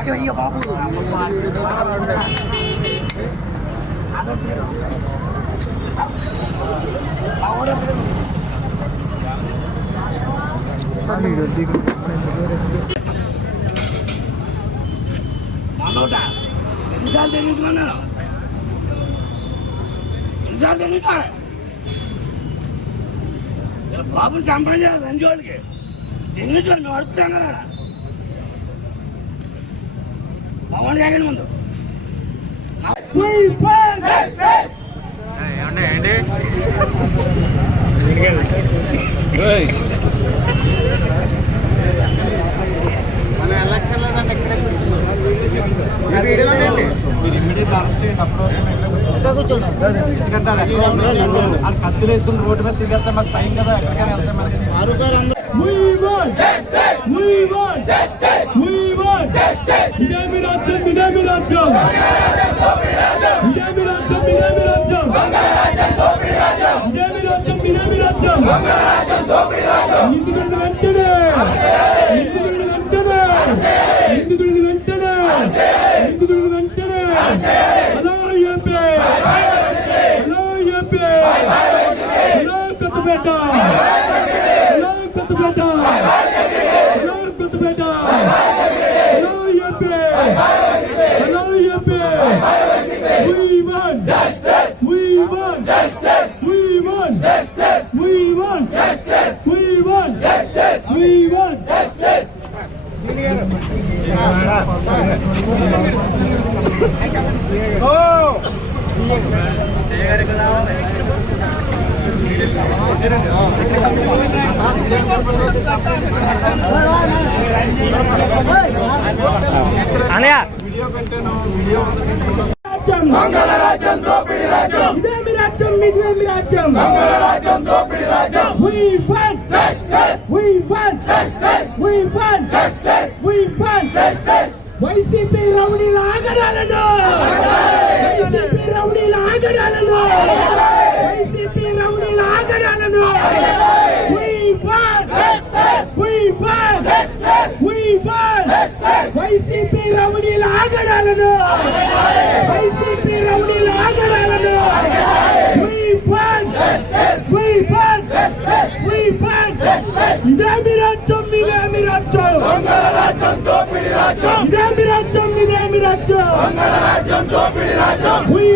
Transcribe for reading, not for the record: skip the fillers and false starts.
అయ్యో బాబు ఎన్నిసార్లు తిరుగుతున్నాను ఎన్నిసార్లు తిరుగుతారు బాబుని సంపాదించాలి లంచోళ్ళకి తిరుగుతాను మేము అడుగుతాం కదా పవన్ కళ్యాణ్ ముందు ఏంటి మన ఎలక్షన్ లేదంటే ఎక్కడే కత్తులు వేసుకుని రోడ్డు మీద తిరిగేస్తే మాకు భయం కదా ఎక్కడికైనా వెళ్తే అనయా వీడియో పెట్టాను వీడియో మంగళరాజ్యం దోపిడి రాజ్యం ఇదేమి రాజ్యం ఇదేమి రాజ్యం మంగళరాజ్యం దోపిడి రాజ్యం we want justice we want justice we want justice we want justice YCP రౌడీల ఆగడాలను వైసీపీ రౌడీల ఆగడాలను వైసీపీ రౌడీల ఆగడాలను we want justice we want justice we want justice YCP రౌడీల ఆగడాలను వైసీపీ రౌడీల ఆగడాలను we want justice we want justice we want justice ఇదేమి రాజ్యం ఇదేమి రాజ్యం మంగళరాజ్యం దోపిడి రాజ్యం ఇదేమి రాజ్యం ఇదేమి రాజ్యం మంగళరాజ్యం దోపిడి రాజ్యం we